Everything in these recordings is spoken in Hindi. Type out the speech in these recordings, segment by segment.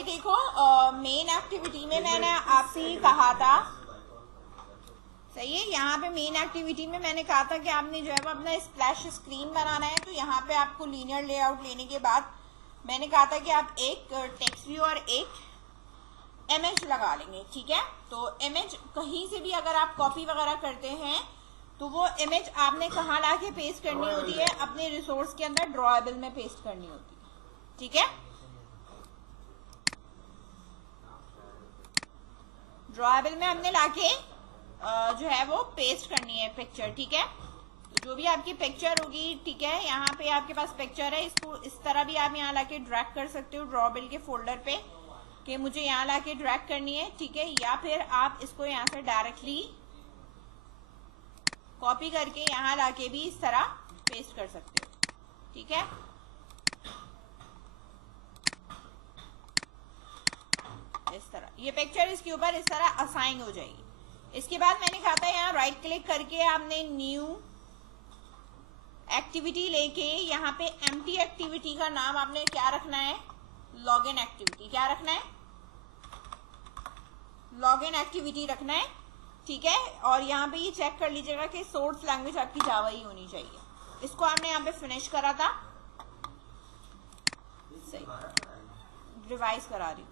भाई देखो मेन एक्टिविटी में मैंने आपसे कहा था, सही है, यहाँ पे मेन एक्टिविटी में मैंने कहा था कि आपने जो है वो अपना स्प्लैश स्क्रीन बनाना है। तो यहाँ पे आपको लीनियर लेआउट लेने के बाद मैंने कहा था कि आप एक टेक्स्ट व्यू और एक इमेज लगा लेंगे, ठीक है। तो इमेज कहीं से भी अगर आप कॉपी वगैरह करते हैं तो वो इमेज आपने कहाँ ला के पेस्ट करनी होती है, अपने रिसोर्स के अंदर ड्रॉएबल में पेस्ट करनी होती है, ठीक है। ड्रॉएबल में हमने लाके जो है वो पेस्ट करनी है पिक्चर, ठीक है। तो जो भी आपकी पिक्चर होगी, ठीक है, यहाँ पे आपके पास पिक्चर है, इसको इस तरह भी आप यहाँ लाके ड्रैग कर सकते हो ड्रॉएबल के फोल्डर पे कि मुझे यहाँ लाके ड्रैग करनी है, ठीक है। या फिर आप इसको यहाँ से डायरेक्टली कॉपी करके यहाँ लाके भी इस तरह पेस्ट कर सकते हो, ठीक है। इस तरह ये पिक्चर इसके ऊपर इस तरह असाइन हो जाएगी। इसके बाद मैंने कहा था यहाँ राइट क्लिक करके आपने न्यू एक्टिविटी लेके यहाँ पे एम्प्टी एक्टिविटी का नाम आपने क्या रखना है, लॉगिन एक्टिविटी। क्या रखना है, लॉगिन एक्टिविटी रखना है, ठीक है। और यहाँ पे ये चेक कर लीजिएगा कि सोर्स लैंग्वेज आपकी जावा ही होनी चाहिए। इसको आपने यहाँ पे फिनिश करा था, सही, रिवाइज करा रही हूँ,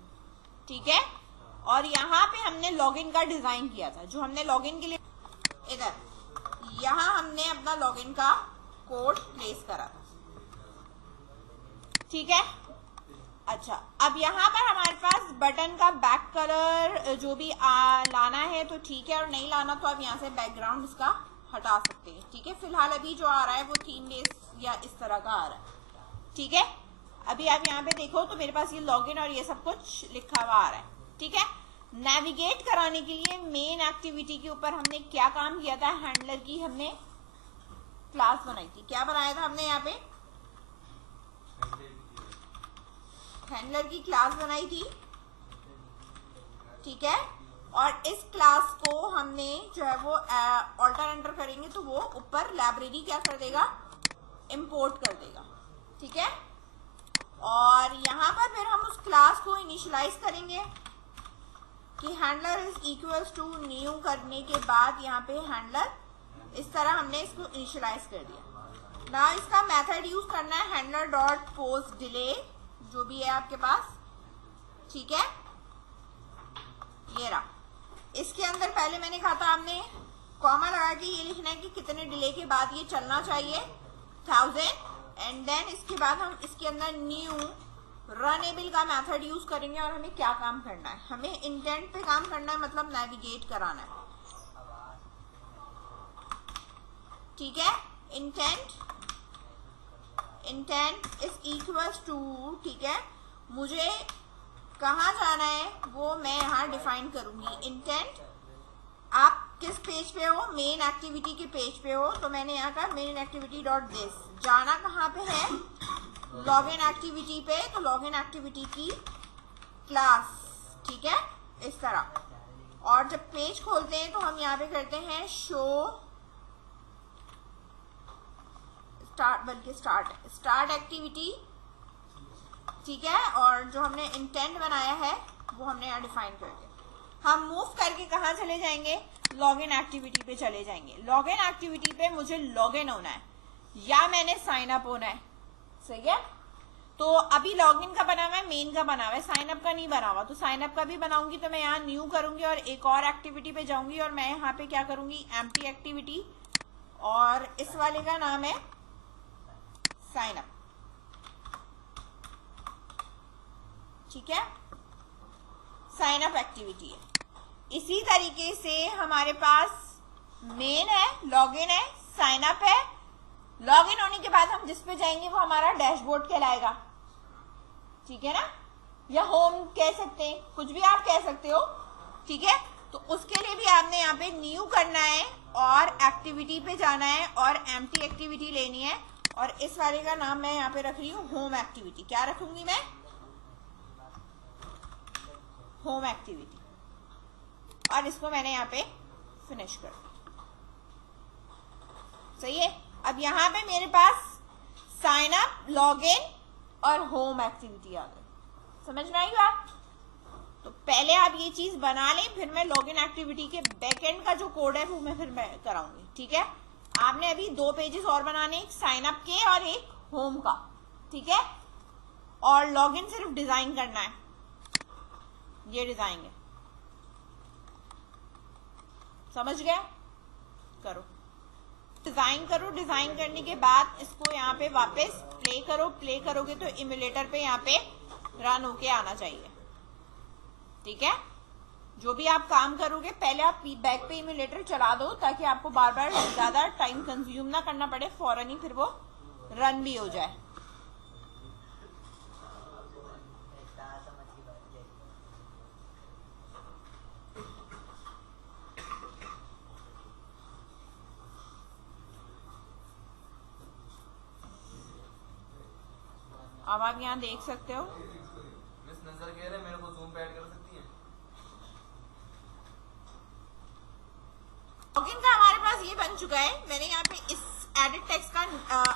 ठीक है। और यहाँ पे हमने लॉगिन का डिजाइन किया था, जो हमने लॉगिन के लिए इधर यहाँ हमने अपना लॉगिन का कोड प्लेस करा था, ठीक है। अच्छा, अब यहाँ पर हमारे पास बटन का बैक कलर जो भी लाना है तो ठीक है, और नहीं लाना तो आप यहाँ से बैकग्राउंड इसका हटा सकते हैं, ठीक है। फिलहाल अभी जो आ रहा है वो थीम बेस या इस तरह का आ रहा है, ठीक है। अभी आप यहाँ पे देखो तो मेरे पास ये लॉगिन और ये सब कुछ लिखा हुआ आ रहा है, ठीक है। नेविगेट कराने के लिए मेन एक्टिविटी के ऊपर हमने क्या काम किया था, हैंडलर की हमने क्लास बनाई थी। क्या बनाया था हमने यहाँ पे, हैंडलर की क्लास बनाई थी, ठीक है। और इस क्लास को हमने जो है वो ऑल्टर एंटर करेंगे तो वो ऊपर लाइब्रेरी क्या कर देगा, इंपोर्ट कर देगा, ठीक है। और यहाँ पर फिर हम उस क्लास को इनिशियलाइज करेंगे कि handler is equals to new करने के बाद यहाँ पे हैंडलर इस तरह हमने इसको इनिशियलाइज कर दिया ना। इसका मेथड यूज करना है हैंडलर डॉट पोस्ट डिले, जो भी है आपके पास, ठीक है। ये रहा, इसके अंदर पहले मैंने कहा था आपने कॉमा लगा के ये लिखना है कि कितने डिले के बाद ये चलना चाहिए, 1000। एंड देन इसके बाद हम इसके अंदर न्यू रनेबल का मेथड यूज करेंगे। और हमें क्या काम करना है, हमें इंटेंट पे काम करना है, मतलब नेविगेट कराना है, ठीक है। इंटेंट इज इक्वल्स टू, ठीक है, मुझे कहाँ जाना है वो मैं यहाँ डिफाइन करूंगी। इंटेंट आप किस पेज पे हो, मेन एक्टिविटी के पेज पे हो, तो मैंने यहाँ का मेन एक्टिविटी डॉट दिस, जाना कहाँ पे है, लॉगिन एक्टिविटी पे, तो लॉगिन एक्टिविटी की क्लास, ठीक है, इस तरह। और जब पेज खोलते हैं तो हम यहाँ पे करते हैं शो स्टार्ट, बल्कि स्टार्ट एक्टिविटी, ठीक है। और जो हमने इंटेंट बनाया है वो हमने यहाँ डिफाइन कर दिया। हम मूव करके कहाँ चले जाएंगे, लॉगिन एक्टिविटी पे चले जाएंगे। लॉगिन एक्टिविटी पे मुझे लॉगिन होना है या मैंने साइन अप होना है, सही है। तो अभी लॉगिन का बना हुआ है, मेन का बना हुआ है, साइन अप का नहीं बना हुआ। तो साइन अप का भी बनाऊंगी तो मैं यहाँ न्यू करूंगी और एक और एक्टिविटी पे जाऊंगी और मैं यहाँ पे क्या करूंगी, एम्प्टी एक्टिविटी, और इस वाले का नाम है साइन अप, ठीक है, साइन अप एक्टिविटी है। इसी तरीके से हमारे पास मेन है, लॉगिन है, साइन अप है। लॉगिन होने के बाद हम जिस पे जाएंगे वो हमारा डैशबोर्ड कहलाएगा, ठीक है ना, या होम कह सकते हैं, कुछ भी आप कह सकते हो, ठीक है। तो उसके लिए भी आपने यहाँ पे न्यू करना है और एक्टिविटी पे जाना है और एम्प्टी एक्टिविटी लेनी है। और इस वाले का नाम मैं यहाँ पे रख रही हूँ होम एक्टिविटी। क्या रखूंगी मैं, होम एक्टिविटी, और इसको मैंने यहाँ पे फिनिश कर दिया, सही है। अब यहाँ पे मेरे पास साइन अप, लॉगिन और होम एक्टिविटी आ गई, समझ में आई बात। तो पहले आप ये चीज बना लें, फिर मैं लॉगिन एक्टिविटी के बैकएंड का जो कोड है वो मैं फिर मैं कराऊंगी। ठीक है, आपने अभी 2 पेजेस और बनाने, एक साइन अप के और एक होम का। ठीक है, और लॉगिन सिर्फ डिजाइन करना है, ये डिजाइन है, समझ गए? करो, डिजाइन करो। डिजाइन करने के बाद इसको यहाँ पे वापस प्ले करो। प्ले करोगे तो इम्यूलेटर पे यहाँ पे रन होके आना चाहिए। ठीक है, जो भी आप काम करोगे पहले आप बैक पे इम्यूलेटर चला दो, ताकि आपको बार बार ज्यादा टाइम कंज्यूम ना करना पड़े, फौरन ही फिर वो रन भी हो जाए। अब आप यहाँ देख सकते हो, मिस नजर कह रहे मेरे को ज़ूम पे ऐड कर सकती है। लॉगिन का हमारे पास ये बन चुका है। मैंने यहाँ पे इस एडिट टेक्स्ट का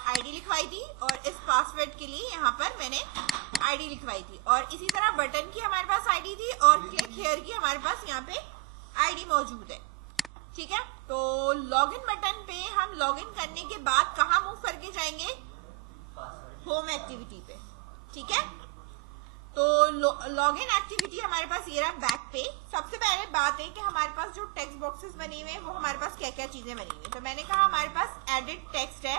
आईडी लिखवाई थी और इस पासवर्ड के लिए यहाँ पर मैंने आईडी लिखवाई थी, और इसी तरह बटन की हमारे पास आईडी थी और क्लिक हियर की हमारे पास यहाँ पे आईडी मौजूद है। ठीक है, तो लॉगिन बटन पे हम लॉगिन करने के बाद कहाँ मूव करके जाएंगे? होम एक्टिविटी पे। ठीक है, तो लॉगिन एक्टिविटी हमारे पास ये रहा बैक पे। सबसे पहले बात है कि हमारे पास जो टेक्स्ट बॉक्सेस बने हुए हैं वो हमारे पास क्या क्या चीजें बनी हुई है। तो मैंने कहा हमारे पास एडिट टेक्स्ट है।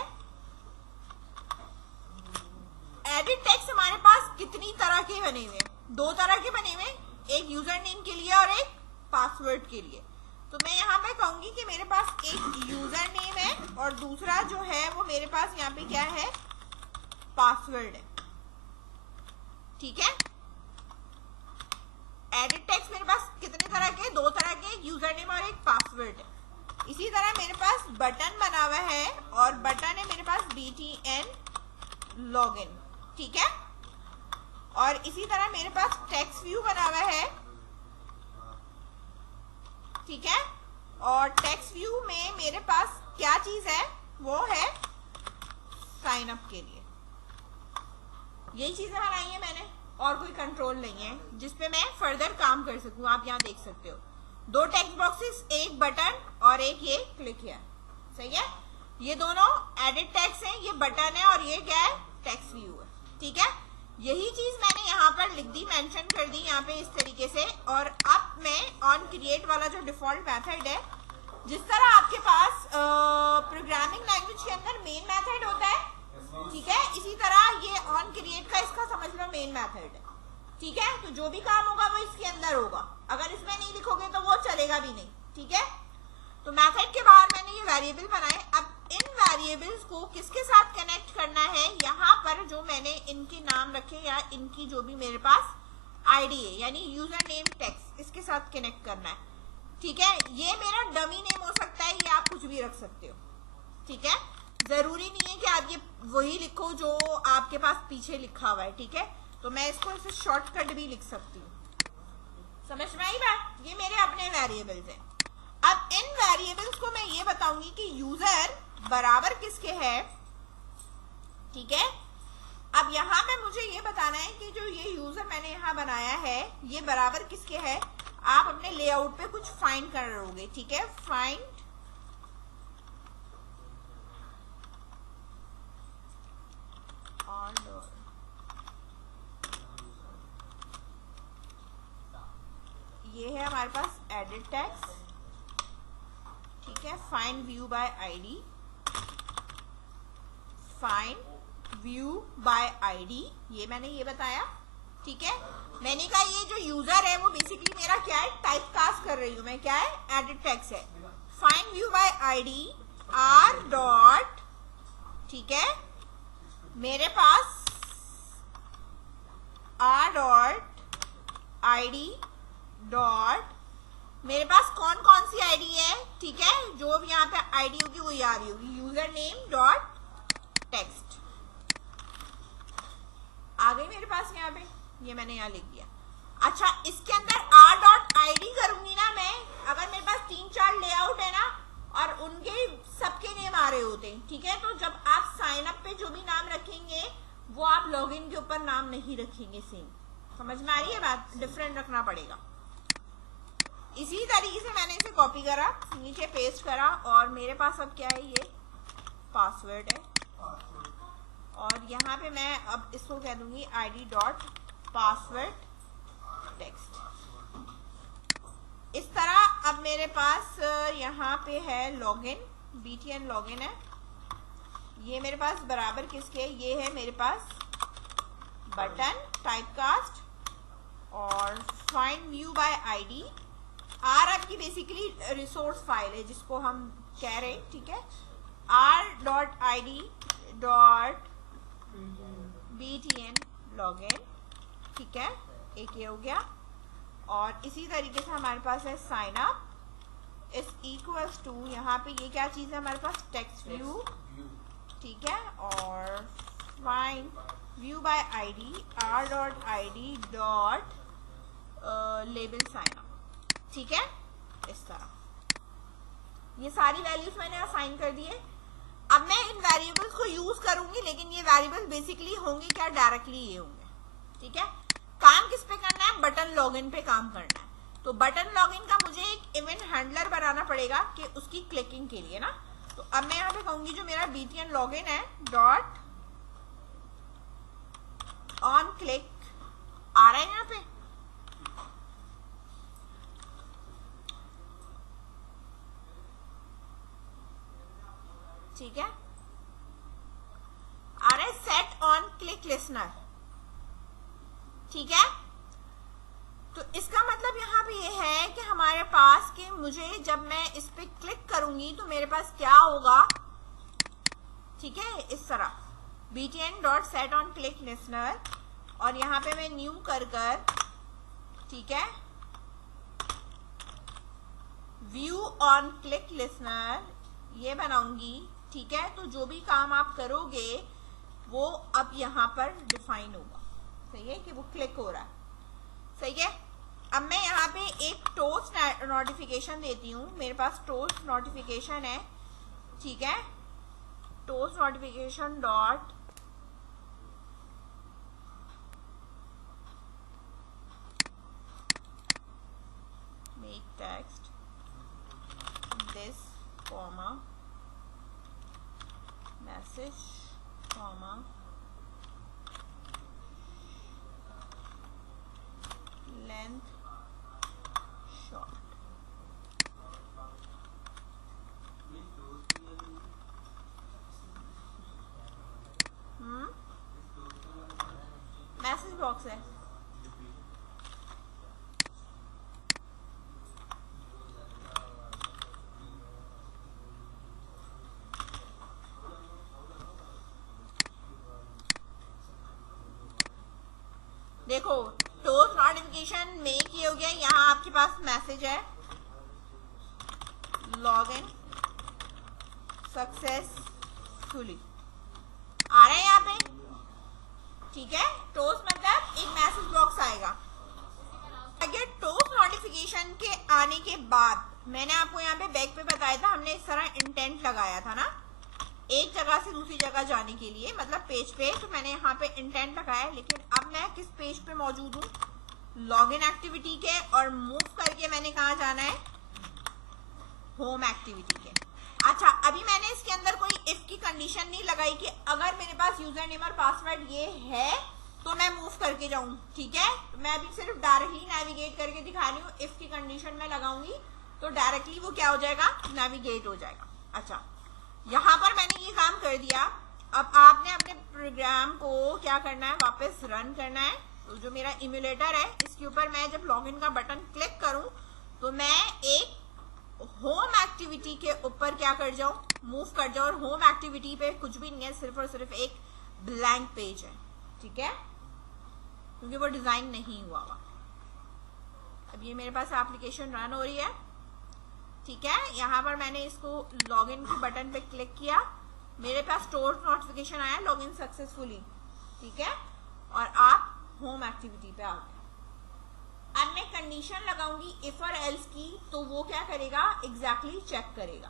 एडिट टेक्स्ट हमारे पास कितनी तरह के बने हुए हैं? 2 तरह के बने हुए, एक यूजर नेम के लिए और एक पासवर्ड के लिए। तो मैं यहाँ पे कहूंगी कि मेरे पास एक यूजर नेम है और दूसरा जो है वो मेरे पास यहाँ पे क्या है? पासवर्ड है। ठीक है, एडिट टेक्स्ट मेरे पास कितने तरह के? 2 तरह के, एक यूजर नेम और एक पासवर्ड है। इसी तरह मेरे पास बटन बना हुआ है और बटन है मेरे पास BTN लॉगिन। ठीक है, और इसी तरह मेरे पास टेक्स्ट व्यू बना हुआ है। ठीक है, और टेक्स्ट व्यू में मेरे पास क्या चीज है? वो है साइन अप के लिए। यही चीजें बनाई है मैंने, और कोई कंट्रोल नहीं है जिसपे मैं फर्दर काम कर सकूं। आप यहाँ देख सकते हो 2 टेक्स्ट बॉक्सेस, एक बटन और एक ये क्लिक हियर। सही है, ये दोनों एडिट टेक्स्ट है, ये बटन है और ये क्या है? टेक्स्ट व्यू है। ठीक है, यही चीज मैंने यहाँ पर लिख दी, मेंशन कर दी यहाँ पे इस तरीके से। और अब मैं ऑन क्रिएट वाला जो डिफॉल्ट मेथड है, जिस तरह आपके पास प्रोग्रामिंग लैंग्वेज के अंदर मेन मेथड होता है, ठीक है, इसी तरह ये ऑन क्रिएट का इसका समझ लो मेन मेथड है। ठीक है, तो जो भी काम होगा वो इसके अंदर होगा, अगर इसमें नहीं लिखोगे तो वो चलेगा भी नहीं। ठीक है, तो मेथड के बाहर मैंने ये वेरिएबल बनाए। अब इन वेरिएबल्स को किसके साथ कनेक्ट करना है? यहाँ पर जो मैंने इनके नाम रखे या इनकी जो भी मेरे पास आईडी है, यानी यूजर नेम टेक्स्ट, इसके साथ कनेक्ट करना है। ठीक है, ये मेरा डमी नेम हो सकता है, ये आप कुछ भी रख सकते हो। ठीक है, जरूरी नहीं है कि आप ये वही लिखो जो आपके पास पीछे लिखा हुआ है। ठीक है, तो मैं इसको ऐसे शॉर्टकट भी लिख सकती हूँ। समझ में आई बात? ये मेरे अपने वेरिएबल्स हैं। अब इन वेरिएबल्स को मैं ये बताऊंगी कि यूजर बराबर किसके है। ठीक है, अब यहाँ पे मुझे ये बताना है कि जो ये यूजर मैंने यहाँ बनाया है ये बराबर किसके है। आप अपने लेआउट पे कुछ फाइंड कर रहोगे। ठीक है, फाइंड ये है हमारे पास एडिट टेक्स्ट। ठीक है, find view by ID, find view by ID, ये मैंने ये बताया। ठीक है, मैंने कहा ये जो यूजर है वो बेसिकली मेरा क्या है? टाइप कास्ट कर रही हूं मैं, क्या है? एडिट टेक्स्ट है। Find view by ID R dot, ठीक है, मेरे पास आर डॉट आईडी डॉट, मेरे पास कौन कौन सी आईडी है? ठीक है, जो भी यहाँ पे आईडी होगी वो आ रही होगी, यूजर नेम डॉट टेक्स्ट आ गई मेरे पास यहाँ पे, ये मैंने यहाँ लिख दिया। अच्छा, इसके अंदर आर डॉट आईडी करूंगी ना मैं, अगर मेरे पास 3-4 लेआउट है ना और उनके सबके नेम आ रहे होते हैं। ठीक है, तो जब आप साइन अप पे जो भी नाम रखेंगे वो आप लॉगिन के ऊपर नाम नहीं रखेंगे सेम। समझ में आ रही है बात? डिफरेंट रखना पड़ेगा। इसी तरीके से मैंने इसे कॉपी करा, नीचे पेस्ट करा, और मेरे पास अब क्या है, ये पासवर्ड है, और यहाँ पे मैं अब इसको कह दूंगी id.password टेक्स्ट। इस तरह अब मेरे पास यहाँ पे है लॉगिन, btn लॉगिन है। ये मेरे पास बराबर किसके, ये है मेरे पास बटन टाइपकास्ट और find view by ID. R आपकी बेसिकली रिसोर्स फाइल है जिसको हम कह रहे हैं, ठीक है। r.id.btn लॉगिन, ठीक है, एक ये हो गया। और इसी तरीके से हमारे पास है sign up is equals to, यहाँ पे ये क्या चीज है हमारे पास, टेक्स्ट व्यू, ठीक है, और find view by ID r.id.label sign up, ठीक है। इस तरह ये सारी वैल्यूज मैंने असाइन कर दिए। अब मैं इन वेरिएबल्स को यूज करूंगी, लेकिन ये वेरिएबल बेसिकली होंगे क्या, डायरेक्टली ये होंगे, ठीक है। काम किस पे करना है, बटन लॉगिन पे काम करना है। तो बटन लॉगिन का मुझे एक इवेंट हैंडलर बनाना पड़ेगा कि उसकी क्लिकिंग के लिए ना। तो अब मैं यहाँ पे कहूंगी जो मेरा btn लॉगिन है डॉट ऑन क्लिक आ रहा है यहाँ पे, ठीक है, आ रहा है सेट ऑन क्लिक लिसनर, ठीक है। तो इसका मतलब यहाँ पे ये है कि हमारे पास कि मुझे जब मैं इस पे क्लिक करूंगी तो मेरे पास क्या होगा, ठीक है, इस तरह btn.setOnClickListener, और यहाँ पे मैं न्यू कर, ठीक है, व्यू ऑन क्लिक लिसनर ये बनाऊंगी, ठीक है। तो जो भी काम आप करोगे वो अब यहाँ पर डिफाइन होगा, सही है, कि वो क्लिक हो रहा है, सही है। अब मैं यहाँ पे एक टोस्ट नोटिफिकेशन देती हूँ, मेरे पास टोस्ट नोटिफिकेशन है, ठीक है, toast notification dot make text this comma message comma length short. Message box है, देखो टोस्ट नोटिफिकेशन मेक ये हो गया। यहाँ आपके पास मैसेज है लॉगिन सक्सेसफुली आ रहा है यहाँ पे, ठीक है। टोस्ट मतलब एक मैसेज बॉक्स आएगा। अगर टोस्ट नोटिफिकेशन के आने के बाद मैंने आपको यहाँ पे बैक पे बताया था, हमने इस तरह इंटेंट लगाया था ना, एक जगह से दूसरी जगह जाने के लिए, मतलब पेज पे, तो मैंने यहाँ पे इंटेंट लगाया। लेकिन अब मैं किस पेज पे मौजूद हूँ, लॉगिन एक्टिविटी के, और मूव करके मैंने कहाँ जाना है, होम एक्टिविटी के। अच्छा, अभी मैंने इसके अंदर कोई इफ की कंडीशन नहीं लगाई कि अगर मेरे पास यूजर नेम और पासवर्ड ये है तो मैं मूव करके जाऊं, ठीक है। मैं अभी सिर्फ डायरेक्टली नेविगेट करके दिखा रही हूँ। इफ की कंडीशन में लगाऊंगी तो डायरेक्टली वो क्या हो जाएगा, नेविगेट हो जाएगा। अच्छा, यहाँ पर मैंने ये काम कर दिया। अब आपने अपने प्रोग्राम को क्या करना है, वापस रन करना है। तो जो मेरा इम्यूलेटर है इसके ऊपर मैं जब लॉगिन का बटन क्लिक करूं तो मैं एक होम एक्टिविटी के ऊपर क्या कर जाऊं, मूव कर जाऊं। और होम एक्टिविटी पे कुछ भी नहीं है, सिर्फ और सिर्फ एक ब्लैंक पेज है, ठीक है, क्योंकि वो डिजाइन नहीं हुआ हुआ। अब ये मेरे पास एप्लीकेशन रन हो रही है, ठीक है। यहाँ पर मैंने इसको लॉगिन के बटन पे क्लिक किया, मेरे पास टोस्ट नोटिफिकेशन आया लॉगिन सक्सेसफुली, ठीक है, और आप होम एक्टिविटी पे आ गए। अब मैं कंडीशन लगाऊंगी इफ और एल्स की, तो वो क्या करेगा, एग्जैक्टली चेक करेगा,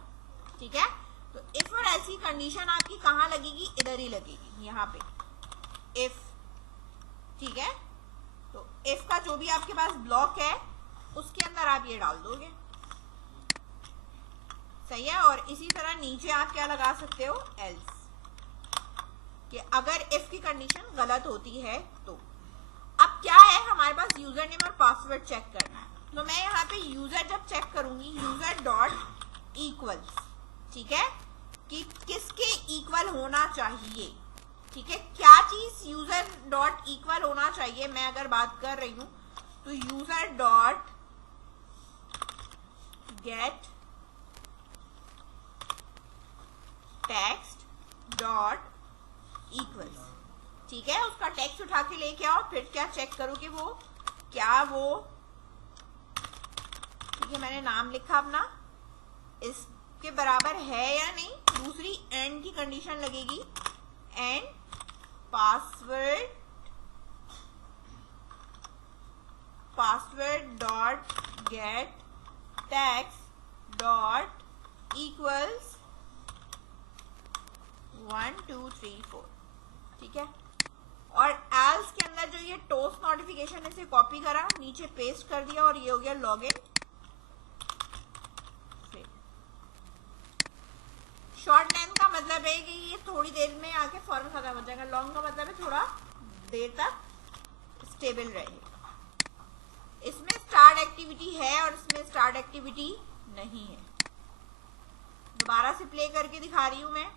ठीक है। तो इफ और एल्स की कंडीशन आपकी कहाँ लगेगी, इधर ही लगेगी, यहाँ पे इफ, ठीक है। तो इफ का जो भी आपके पास ब्लॉक है उसके अंदर आप ये डाल दोगे, सही है। और इसी तरह नीचे आप क्या लगा सकते हो, एल्स, कि अगर इफ की कंडीशन गलत होती है तो। अब क्या है, हमारे पास यूजर नेम और पासवर्ड चेक करना है, तो मैं यहाँ पे यूजर जब चेक करूंगी यूजर डॉट इक्वल्स, ठीक है, कि किसके इक्वल होना चाहिए, ठीक है, क्या चीज यूजर डॉट इक्वल होना चाहिए। मैं अगर बात कर रही हूं तो user dot gate text dot equals, ठीक है, उसका टेक्स्ट उठा के लेके आओ, फिर क्या चेक करो कि वो क्या वो, ठीक है, मैंने नाम लिखा अपना, इसके बराबर है या नहीं। दूसरी एंड की कंडीशन लगेगी, and password dot gate text dot equals 1 2 3 4, ठीक है। और एल्स के अंदर जो ये टोस्ट नोटिफिकेशन इसे कॉपी करा, नीचे पेस्ट कर दिया, और ये हो गया लॉगिन। शॉर्ट लेंथ का मतलब है कि ये थोड़ी देर में आके फौरन खत्म हो जाएगा, लॉन्ग का मतलब है थोड़ा देर तक स्टेबल रहेगा। इसमें स्टार्ट एक्टिविटी है और इसमें स्टार्ट एक्टिविटी नहीं है। दोबारा से प्ले करके दिखा रही हूं मैं।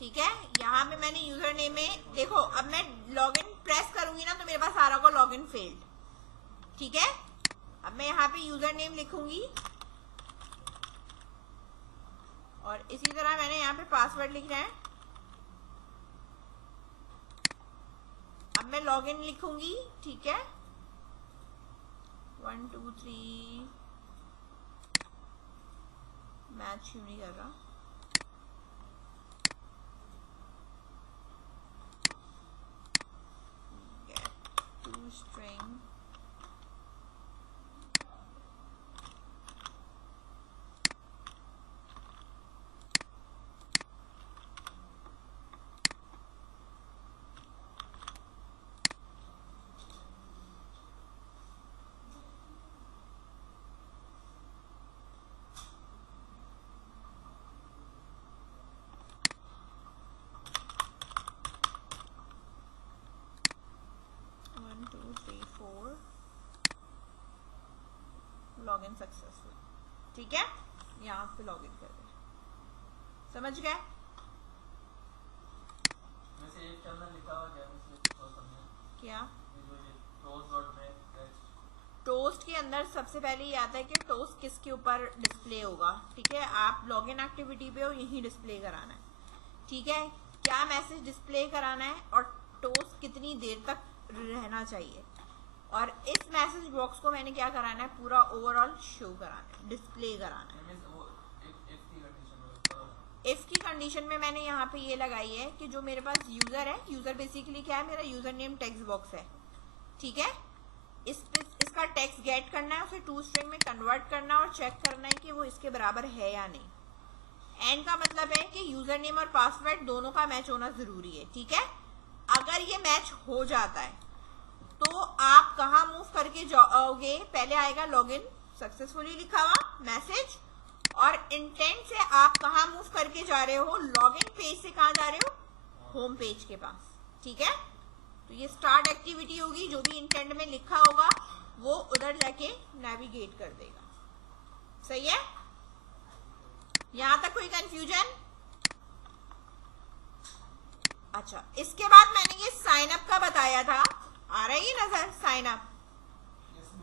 ठीक है, यहां पे मैंने यूजर नेम में देखो, अब मैं लॉगिन प्रेस करूंगी ना तो मेरे पास आ रहा होगा लॉगिन फेल्ड, ठीक है। अब मैं यहाँ पे यूजर नेम लिखूंगी और इसी तरह मैंने यहाँ पे पासवर्ड लिखना है। अब मैं लॉगिन लिखूंगी, ठीक है, 1 2 3 मैच क्यों नहीं कर रहा, string लॉगिन सक्सेसफुल, ठीक है। यहाँ पे लॉगिन कर दे, समझ गए। क्या टोस्ट के अंदर सबसे पहले ये आता है कि टोस्ट किसके ऊपर डिस्प्ले होगा, ठीक है। आप लॉगिन एक्टिविटी पे हो, यही डिस्प्ले कराना है, ठीक है। क्या मैसेज डिस्प्ले कराना है और टोस्ट कितनी देर तक रहना चाहिए, और इस मैसेज बॉक्स को मैंने क्या कराना है, पूरा ओवरऑल शो कराना है, डिस्प्ले कराना है। इफ की कंडीशन में मैंने यहाँ पे ये लगाई है कि जो मेरे पास यूजर है, यूजर बेसिकली क्या है, मेरा यूजर नेम टेक्स्ट बॉक्स है, ठीक है। इसका टेक्स्ट गेट करना है, उसे टू स्ट्रिंग में कन्वर्ट करना है और चेक करना है कि वो इसके बराबर है या नहीं। एंड का मतलब है कि यूजर नेम और पासवर्ड दोनों का मैच होना जरूरी है, ठीक है। अगर ये मैच हो जाता है तो आप कहाँ मूव करके जाओगे, पहले आएगा लॉगिन सक्सेसफुली लिखा हुआ मैसेज, और इंटेंट से आप कहाँ मूव करके जा रहे हो, लॉगिन पेज से कहाँ जा रहे हो, होम पेज के पास, ठीक है। तो ये स्टार्ट एक्टिविटी होगी, जो भी इंटेंट में लिखा होगा वो उधर जाके नेविगेट कर देगा, सही है। यहां तक कोई कंफ्यूजन? अच्छा, इसके बाद मैंने ये साइन अप का बताया था, आ रहा है ये नजर, साइन अप,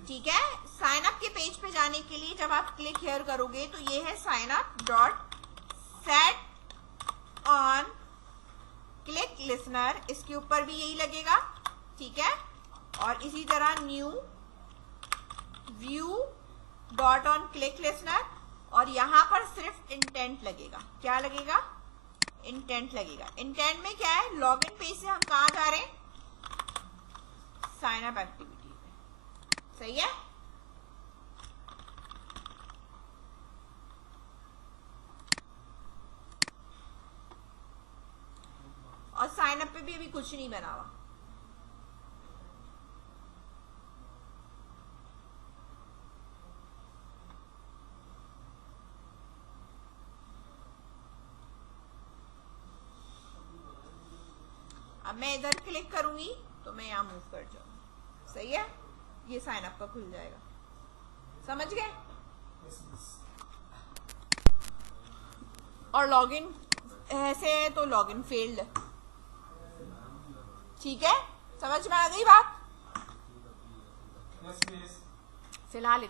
ठीक है। साइन अप के पेज पे जाने के लिए जब आप क्लिक हियर करोगे तो ये है sign up dot set on click listener, इसके ऊपर भी यही लगेगा, ठीक है। और इसी तरह new view dot on click listener, और यहां पर सिर्फ इंटेंट लगेगा। क्या लगेगा? इंटेंट लगेगा। इंटेंट में क्या है, लॉगिन पेज से हम कहां जा रहे हैं, साइन अप एक्टिविटी पे, सही है। और साइन अप पे भी अभी कुछ नहीं बना हुआ। अब मैं इधर क्लिक करूंगी तो मैं यहां मूव कर जाऊंगी। सही है, ये साइन अप का खुल जाएगा। समझ गए। और लॉगिन ऐसे है तो लॉगिन फेल्ड। ठीक है, समझ में आ गई बात। फिलहाल